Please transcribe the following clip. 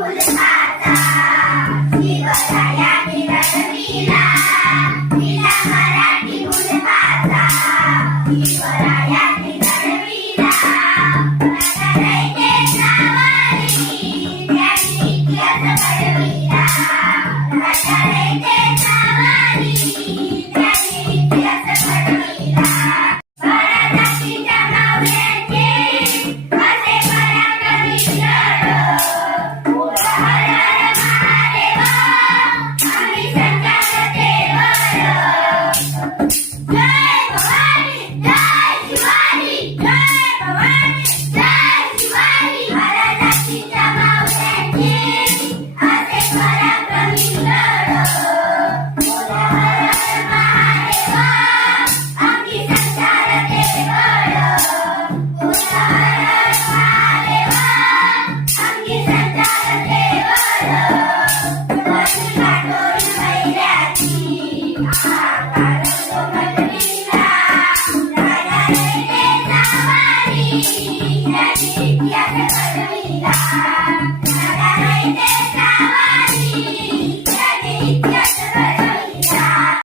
फुलपाचा शिवरायाने रचविला तिला मराठी फुलपाचा शिवरायाने घडविला रचनेचे सावरी त्यांनी इतिहास घडविला रचनेचे सावरी त्यांनी इतिहास घडविला भारताच्या मावळ्यांचे असे पराक्रमी लढ Yeah.